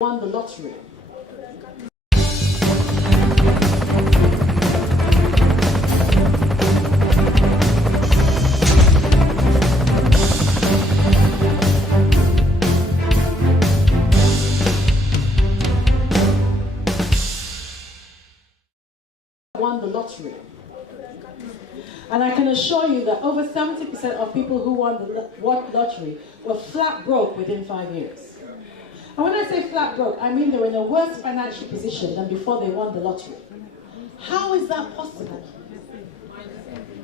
won the lottery. Won the lottery. And I can assure you that over 70% of people who won the lottery were flat broke within 5 years. And when I say flat broke, I mean they were in a worse financial position than before they won the lottery. How is that possible?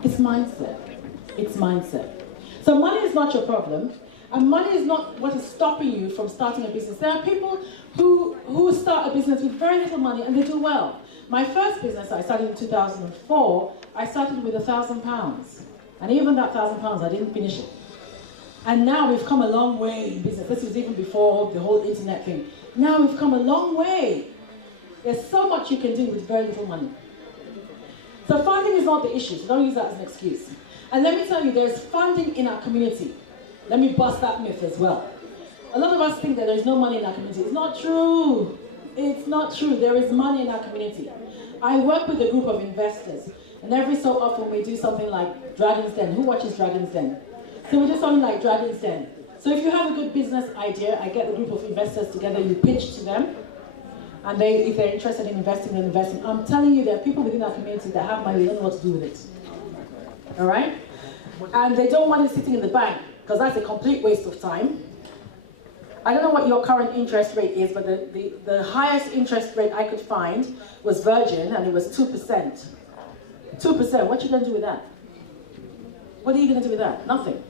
It's mindset. It's mindset. So money is not your problem, and money is not what is stopping you from starting a business. There are people who start a business with very little money and they do well. My first business I started in 2004, I started with £1,000. And even that £1,000, I didn't finish it. And now we've come a long way in business. This was even before the whole internet thing. Now we've come a long way. There's so much you can do with very little money. So funding is not the issue, so don't use that as an excuse. And let me tell you, there's funding in our community. Let me bust that myth as well. A lot of us think that there's no money in our community. It's not true. It's not true. There is money in our community. I work with a group of investors, and every so often we do something like Dragon's Den. Who watches Dragon's Den? So we do something like Dragon's Den. So if you have a good business idea, I get the group of investors together, you pitch to them, and if they're interested in investing, then investing. I'm telling you, there are people within our community that have money, they don't know what to do with it. All right? And they don't want it sitting in the bank, because that's a complete waste of time. I don't know what your current interest rate is, but the highest interest rate I could find was Virgin, and it was 2%. 2%, what are you going to do with that? What are you going to do with that? Nothing.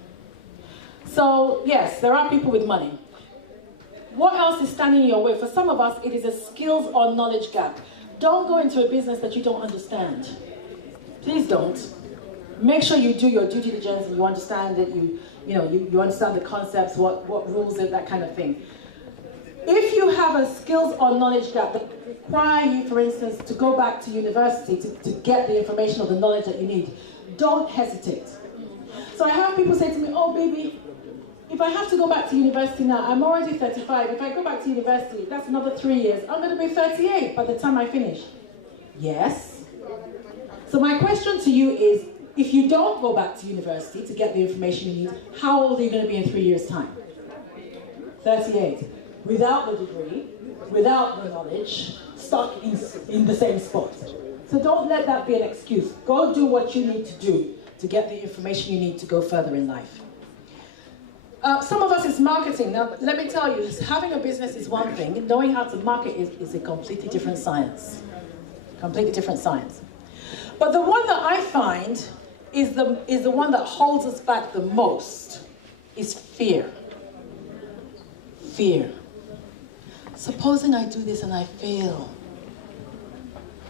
So, yes, there are people with money. What else is standing in your way? For some of us, it is a skills or knowledge gap. Don't go into a business that you don't understand. Please don't. Make sure you do your due diligence and you understand that you understand the concepts, what rules it, that kind of thing. If you have a skills or knowledge gap that require you, for instance, to go back to university to get the information or the knowledge that you need, don't hesitate. So I have people say to me, oh baby, if I have to go back to university now, I'm already 35. If I go back to university, that's another 3 years. I'm going to be 38 by the time I finish. Yes. So my question to you is, if you don't go back to university to get the information you need, how old are you going to be in 3 years' time? 38. Without the degree, without the knowledge, stuck in the same spot. So don't let that be an excuse. Go do what you need to do to get the information you need to go further in life. Some of us is marketing. Now, let me tell you, having a business is one thing. Knowing how to market is a completely different science. Completely different science. But the one that I find is the one that holds us back the most is fear. Fear. Supposing I do this and I fail.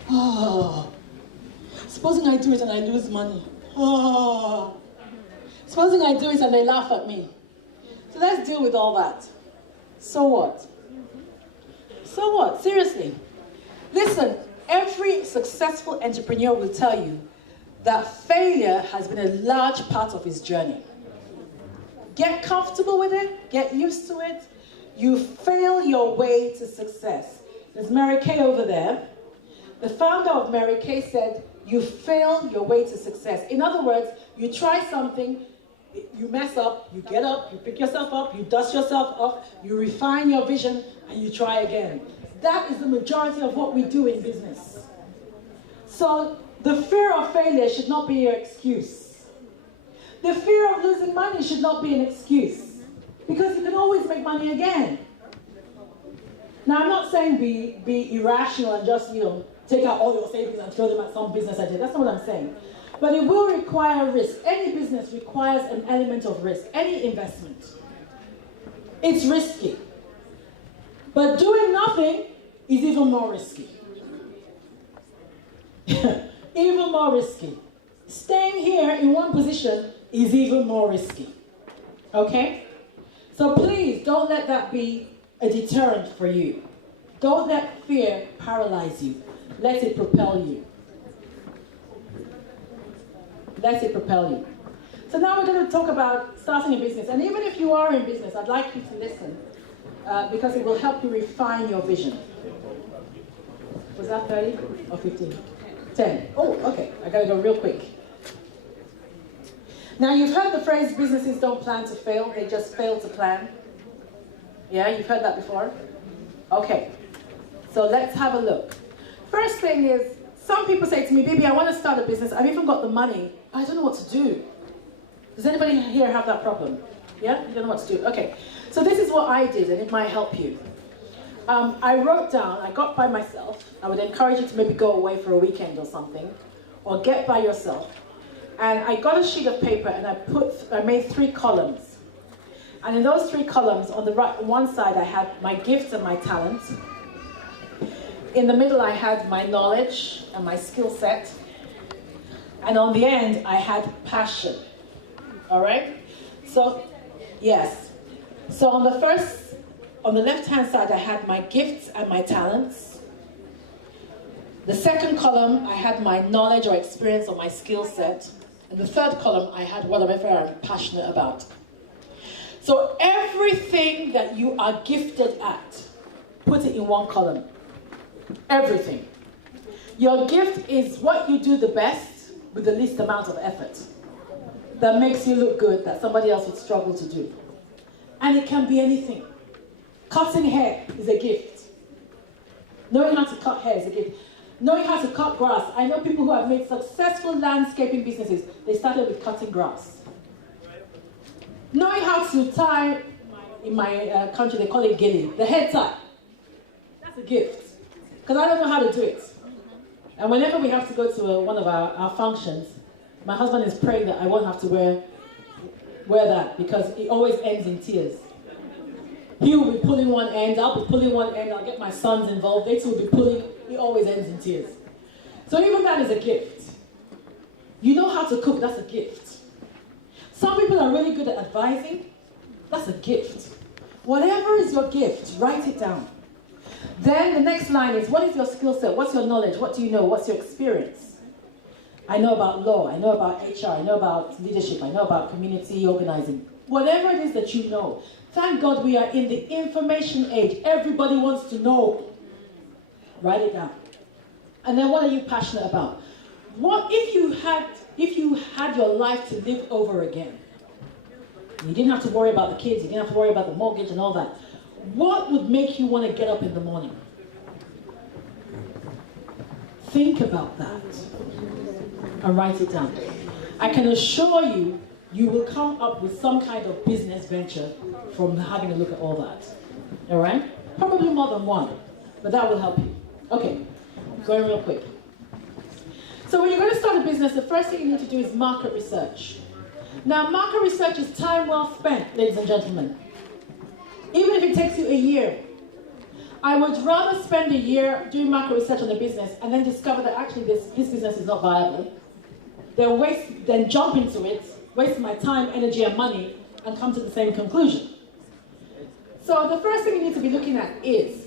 Oh. Supposing I do it and I lose money. Oh. Supposing I do it and they laugh at me. So let's deal with all that. So what? So what? Seriously. Listen, every successful entrepreneur will tell you that failure has been a large part of his journey. Get comfortable with it, get used to it. You fail your way to success. There's Mary Kay over there. The founder of Mary Kay said, you fail your way to success. In other words, you try something, you mess up, you get up, you pick yourself up, you dust yourself off, you refine your vision, and you try again. That is the majority of what we do in business. So the fear of failure should not be your excuse. The fear of losing money should not be an excuse, because you can always make money again. Now, I'm not saying be irrational and just, take out all your savings and throw them at some business idea. That's not what I'm saying. But it will require risk. Any business requires an element of risk. Any investment. It's risky. But doing nothing is even more risky. Even more risky. Staying here in one position is even more risky. Okay? So please don't let that be a deterrent for you. Don't let fear paralyze you. Let it propel you. Let it propel you. So now we're going to talk about starting a business. And even if you are in business, I'd like you to listen. because it will help you refine your vision. Was that 30 or 15? 10. Oh, okay. I gotta go real quick. Now, you've heard the phrase, businesses don't plan to fail, they just fail to plan. Yeah, you've heard that before? Okay. So let's have a look. First thing is, some people say to me, Bibi, I want to start a business. I've even got the money. I don't know what to do. Does anybody here have that problem? Yeah? You don't know what to do? Okay. So this is what I did, and it might help you. I wrote down, I got by myself. I would encourage you to maybe go away for a weekend or something, or get by yourself. And I got a sheet of paper and I made 3 columns. And in those 3 columns, on the right, one side I had my gifts and my talents. In the middle I had my knowledge and my skill set. And on the end I had passion. All right? So, yes. So on the left-hand side I had my gifts and my talents. The second column I had my knowledge or experience or my skill set. And the third column, I had whatever I'm passionate about. So everything that you are gifted at, put it in one column. Everything. Your gift is what you do the best with the least amount of effort. That makes you look good, that somebody else would struggle to do. And it can be anything. Cutting hair is a gift. Knowing how to cut hair is a gift. Knowing how to cut grass. I know people who have made successful landscaping businesses. They started with cutting grass. Knowing how to tie, in my country they call it gilly, the head tie. That's a gift. Because I don't know how to do it. And whenever we have to go to one of our functions, my husband is praying that I won't have to wear that, because it always ends in tears. He will be pulling one end, I'll be pulling one end, I'll get my sons involved, they too will be pulling, it always ends in tears. So even that is a gift. You know how to cook, that's a gift. Some people are really good at advising, that's a gift. Whatever is your gift, write it down. Then the next line is, what is your skill set? What's your knowledge? What do you know? What's your experience? I know about law, I know about HR, I know about leadership, I know about community organizing. Whatever it is that you know. Thank God we are in the information age. Everybody wants to know. Write it down. And then what are you passionate about? What if you had your life to live over again? You didn't have to worry about the kids, you didn't have to worry about the mortgage and all that. What would make you want to get up in the morning? Think about that and write it down. I can assure you, you will come up with some kind of business venture from having a look at all that. All right? Probably more than one, but that will help you. Okay, going real quick. So when you're going to start a business, the first thing you need to do is market research. Now, market research is time well spent, ladies and gentlemen. Even if it takes you a year. I would rather spend a year doing market research on the business and then discover that actually this business is not viable, then jump into it, waste my time, energy, and money, and come to the same conclusion. So the first thing you need to be looking at is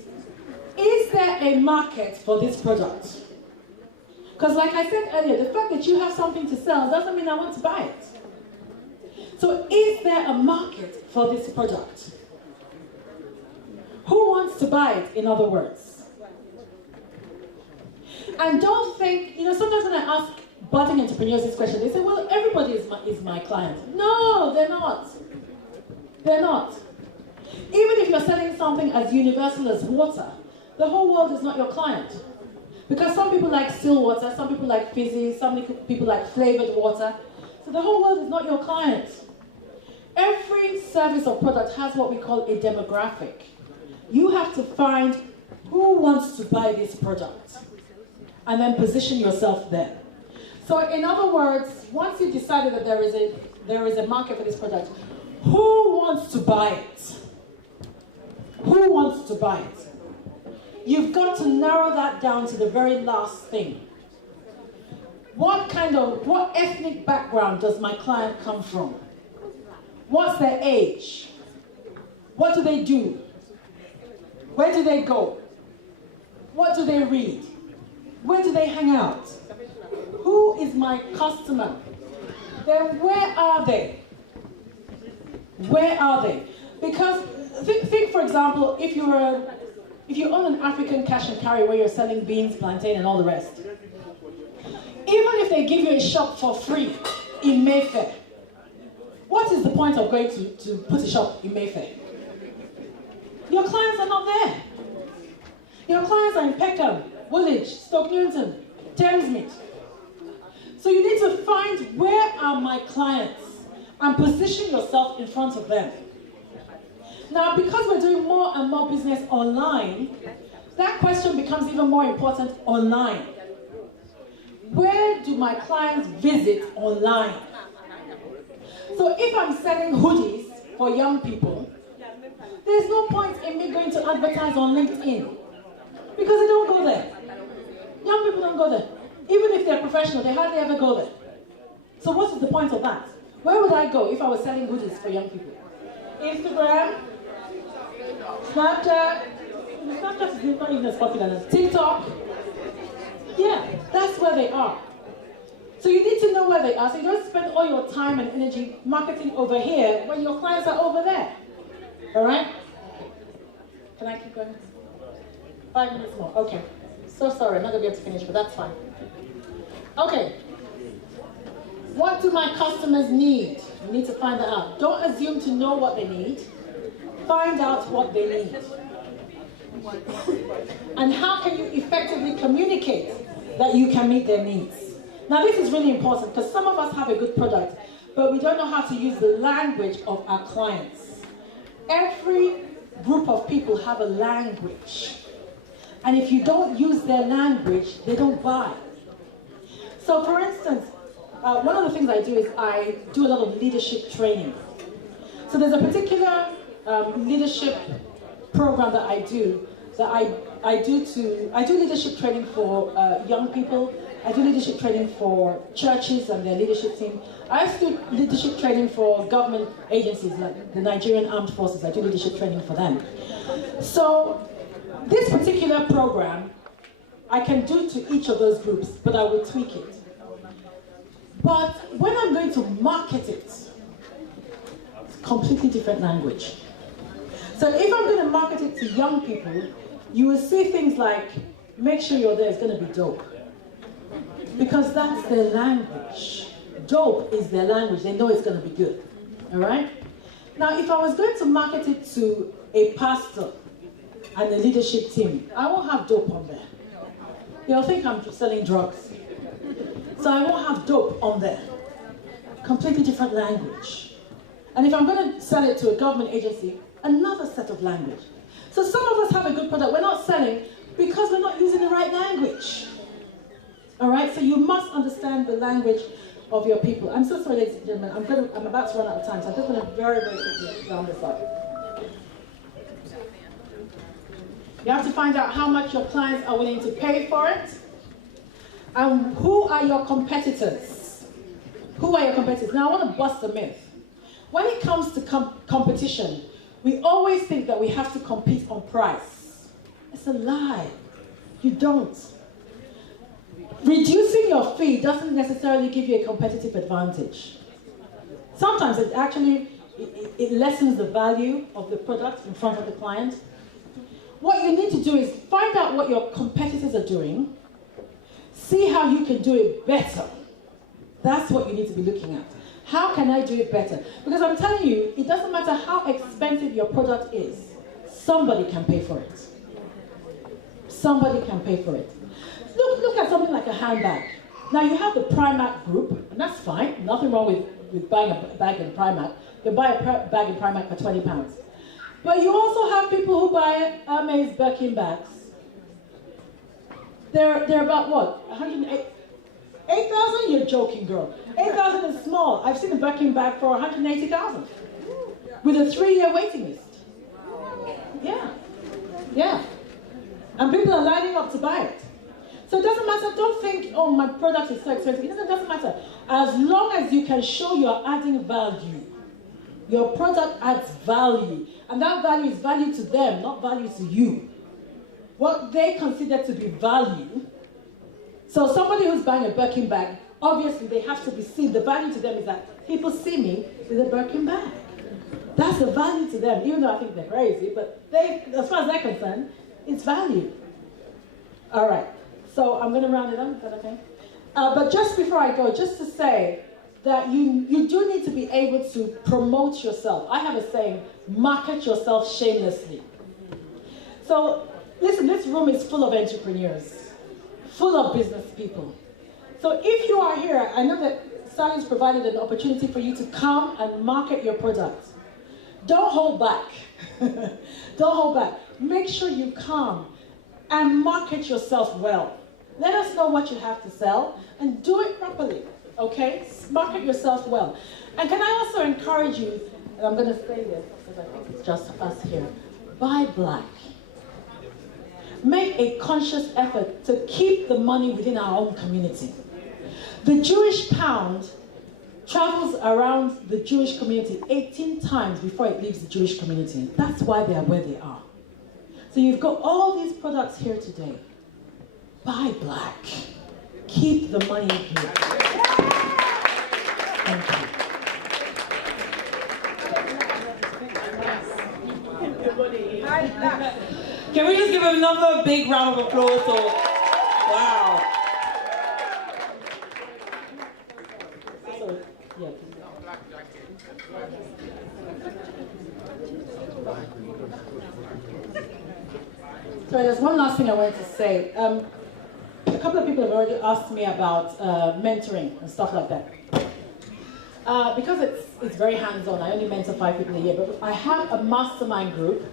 there a market for this product? Because like I said earlier, the fact that you have something to sell doesn't mean I want to buy it. So is there a market for this product? Who wants to buy it, in other words? And don't think, sometimes when I ask budding entrepreneurs this question, they say, well, everybody is my client. No, they're not. They're not. Even if you're selling something as universal as water, the whole world is not your client. Because some people like still water, some people like fizzy, some people like flavored water. So the whole world is not your client. Every service or product has what we call a demographic. You have to find who wants to buy this product and then position yourself there. So in other words, once you've decided that there is a market for this product, who wants to buy it? Who wants to buy it? You've got to narrow that down to the very last thing. What ethnic background does my client come from? What's their age? What do they do? Where do they go? What do they read? Where do they hang out? Who is my customer? Then where are they? Where are they? Because think for example, if you own an African cash and carry where you're selling beans, plantain, and all the rest, even if they give you a shop for free in Mayfair, what is the point of going to put a shop in Mayfair? Your clients are not there. Your clients are in Peckham, Woolwich, Stoke Newington, Thamesmead. So you need to find where are my clients and position yourself in front of them. Now, because we're doing more and more business online, that question becomes even more important online. Where do my clients visit online? So if I'm selling hoodies for young people, there's no point in me going to advertise on LinkedIn because they don't go there. Young people don't go there. Even if they're professional, they hardly ever go there. So what is the point of that? Where would I go if I was selling hoodies for young people? Instagram, Snapchat. Snapchat is not even as popular as TikTok. Yeah, that's where they are. So you need to know where they are, so you don't spend all your time and energy marketing over here when your clients are over there. All right? Can I keep going? 5 minutes more. Okay. So sorry, I'm not going to be able to finish, but that's fine. Okay. What do my customers need? You need to find that out. Don't assume to know what they need. Find out what they need. And how can you effectively communicate that you can meet their needs? Now this is really important because some of us have a good product, but we don't know how to use the language of our clients. Every group of people have a language. And if you don't use their language, they don't buy. So for instance, one of the things I do is I do a lot of leadership training. So there's a particular leadership program that I do I do leadership training for young people. I do leadership training for churches and their leadership team. I also do leadership training for government agencies like the Nigerian Armed Forces. I do leadership training for them. So this particular program, I can do to each of those groups, but I will tweak it. But when I'm going to market it, it's completely different language. So if I'm going to market it to young people, you will see things like, make sure you're there, it's going to be dope. Because that's their language. Dope is their language, they know it's going to be good. All right? Now, if I was going to market it to a pastor and a leadership team, I won't have dope on there. They'll think I'm selling drugs. So I won't have dope on there. Completely different language. And if I'm going to sell it to a government agency, another set of language. So some of us have a good product, we're not selling because we're not using the right language. All right, so you must understand the language of your people. I'm so sorry, ladies and gentlemen, I'm about to run out of time, so I'm just going to very, very quickly round this up. You have to find out how much your clients are willing to pay for it. And who are your competitors? Who are your competitors? Now I want to bust a myth. When it comes to competition, we always think that we have to compete on price. It's a lie. You don't. Reducing your fee doesn't necessarily give you a competitive advantage. Sometimes it actually it lessens the value of the product in front of the client. What you need to do is find out what your competitors are doing, see how you can do it better. That's what you need to be looking at. How can I do it better? Because I'm telling you, it doesn't matter how expensive your product is, somebody can pay for it. Somebody can pay for it. Look at something like a handbag. Now you have the Primark group, and that's fine. Nothing wrong with buying a bag in Primark. You buy a bag in Primark for £20. But you also have people who buy Hermes Birkin bags. They're about what? 108. 8,000? You're joking, girl. 8,000 is small. I've seen a Birkin bag for 180,000 with a 3-year waiting list. Yeah, yeah. And people are lining up to buy it. So it doesn't matter. Don't think, oh, my product is so expensive. It doesn't matter. As long as you can show you're adding value, your product adds value, and that value is value to them, not value to you. What they consider to be value. So somebody who's buying a Birkin bag, obviously they have to be seen. The value to them is that people see me with a Birkin bag. That's the value to them, even though I think they're crazy, but they, as far as they're concerned, it's value. All right, so I'm going to round it up, is that okay? But just before I go, just to say that you do need to be able to promote yourself. I have a saying, market yourself shamelessly. So, listen, this room is full of entrepreneurs, full of business people. So if you are here, I know that Sally's provided an opportunity for you to come and market your product. Don't hold back. Don't hold back. Make sure you come and market yourself well. Let us know what you have to sell and do it properly, okay? Market yourself well. And can I also encourage you, and I'm going to say this because I think it's just us here, buy black. Make a conscious effort to keep the money within our own community. The Jewish pound travels around the Jewish community 18 times before it leaves the Jewish community. That's why they are where they are. So you've got all these products here today. Buy black. Keep the money here. Thank you. Can we just give another big round of applause? Wow. So there's one last thing I wanted to say. A couple of people have already asked me about mentoring and stuff like that. Because it's very hands-on, I only mentor 5 people a year, but I have a mastermind group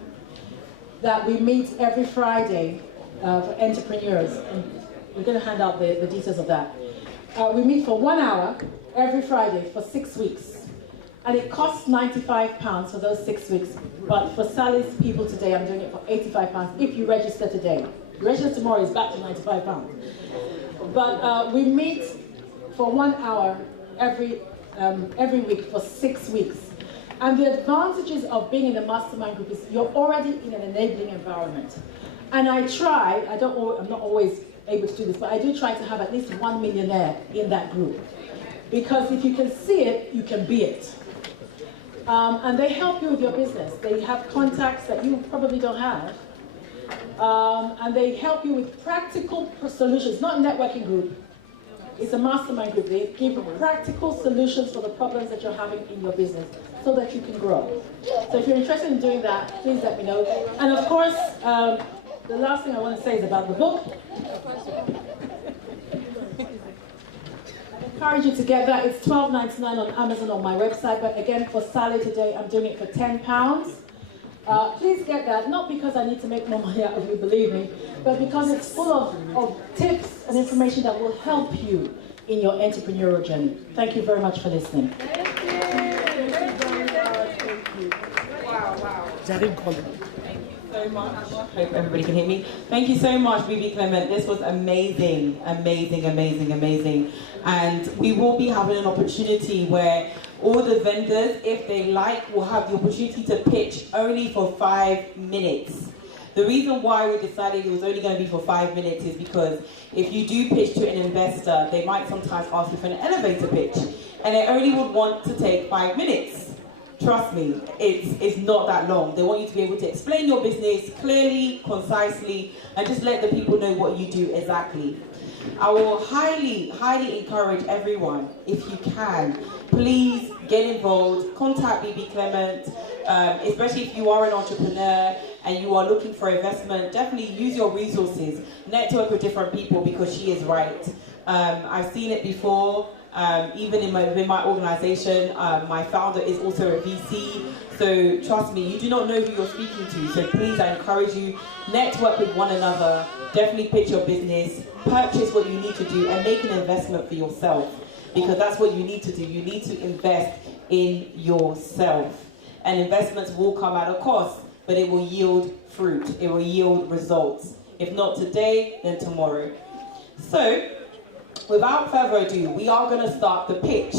that we meet every Friday for entrepreneurs. And we're going to hand out the details of that. We meet for 1 hour every Friday for 6 weeks. And it costs £95 for those 6 weeks. But for Sally's people today, I'm doing it for £85 if you register today. You register tomorrow, it's back to £95. But we meet for 1 hour every week for 6 weeks. And the advantages of being in a mastermind group is you're already in an enabling environment. And I'm not always able to do this, but I do try to have at least 1 millionaire in that group. Because if you can see it, you can be it. And they help you with your business. They have contacts that you probably don't have. And they help you with practical solutions, not a networking group. It's a mastermind group. They give practical solutions for the problems that you're having in your business so that you can grow. So if you're interested in doing that, please let me know. And of course, the last thing I want to say is about the book. I encourage you to get that. It's $12.99 on Amazon on my website. But again, for Sally today, I'm doing it for £10. Please get that, not because I need to make more money out of you, believe me, but because it's full of tips and information that will help you in your entrepreneurial journey. Thank you very much for listening. Thank you. Wow. Thank you so much. Hope everybody can hear me. Thank you so much, Bibi Clement. This was amazing. And we will be having an opportunity where all the vendors, if they like, will have the opportunity to pitch only for 5 minutes. The reason why we decided it was only going to be for 5 minutes is because if you do pitch to an investor, they might sometimes ask you for an elevator pitch, and they only would want to take 5 minutes. Trust me, it's not that long. They want you to be able to explain your business clearly, concisely, and just let the people know what you do exactly. I will highly encourage everyone, if you can, please get involved, contact Bibi Clement, especially if you are an entrepreneur and you are looking for investment. Definitely use your resources, network with different people, because she is right. I've seen it before, even within my organization. My founder is also a VC, so trust me, you do not know who you're speaking to, so please, I encourage you, network with one another, definitely pitch your business, purchase what you need to do, and make an investment for yourself, because that's what you need to do. You need to invest in yourself, and investments will come at a cost, but it will yield fruit, it will yield results. If not today, then tomorrow. So, without further ado, we are going to start the pitch.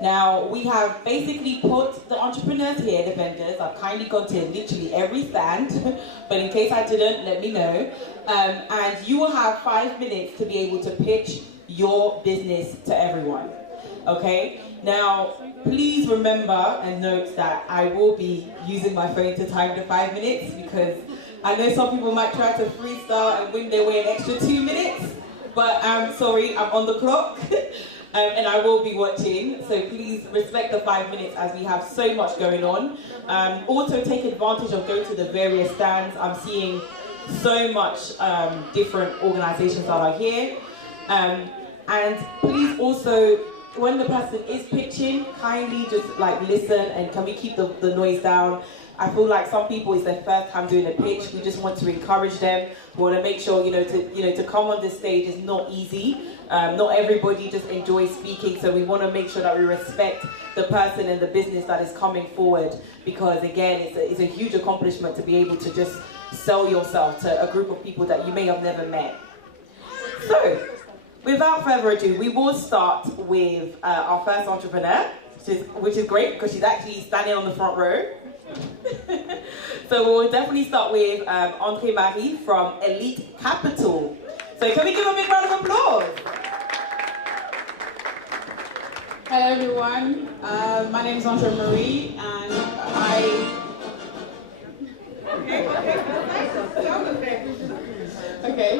Now, we have basically put the entrepreneurs here, the vendors. I've kindly gone to literally every stand, but in case I didn't, let me know. And you will have 5 minutes to be able to pitch your business to everyone. Okay? Now, please remember and note that I will be using my phone to time the 5 minutes, because I know some people might try to freestyle and win their way an extra 2 minutes, but I'm sorry, I'm on the clock. And I will be watching, so please respect the 5 minutes as we have so much going on. Also take advantage of going to the various stands. I'm seeing so much different organizations that are here. And please also, when the person is pitching, kindly just like listen, and can we keep the noise down? I feel like some people, it's their first time doing a pitch. We just want to encourage them. We want to make sure, to come on this stage is not easy. Not everybody just enjoys speaking, so we want to make sure that we respect the person and the business that is coming forward, because again, it's a huge accomplishment to be able to just sell yourself to a group of people that you may have never met. So, without further ado, we will start with our first entrepreneur, which is great because she's actually standing on the front row. So we'll definitely start with André Marie from Elite Capital. So can we give a big round of applause? Hello everyone, my name is André Marie, and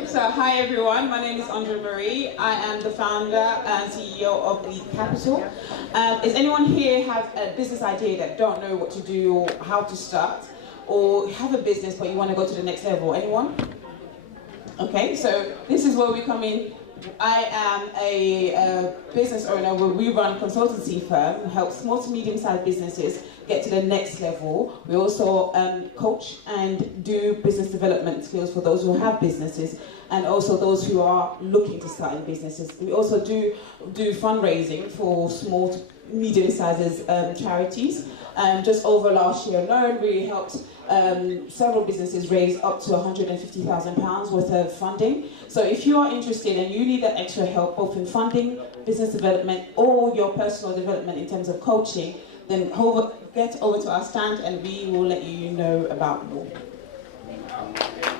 so hi everyone, my name is André Marie. I am the founder and CEO of Elite Capital. Does anyone here have a business idea that don't know what to do or how to start, or have a business but you want to go to the next level? Anyone? Okay, so this is where we come in. I am a business owner where we run a consultancy firm who helps small to medium-sized businesses get to the next level. We also coach and do business development skills for those who have businesses, and also those who are looking to start in businesses. We also do fundraising for small to medium-sized charities. Just over last year alone, we helped several businesses raise up to £150,000 worth of funding. So if you are interested and you need that extra help, both in funding, business development, or your personal development in terms of coaching, then get over to our stand and we will let you know about more.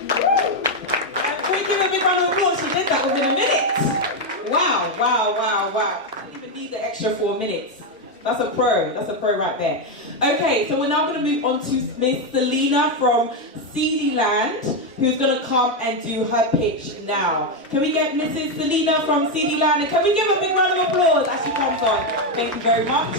Can we give a big round of applause? She did that within a minute. Wow. I didn't even need the extra 4 minutes. That's a pro right there. Okay, so we're now going to move on to Miss Selena from CD Land, who's going to come and do her pitch now. Can we get Mrs. Selena from CD Land, and can we give a big round of applause as she comes on? Thank you very much.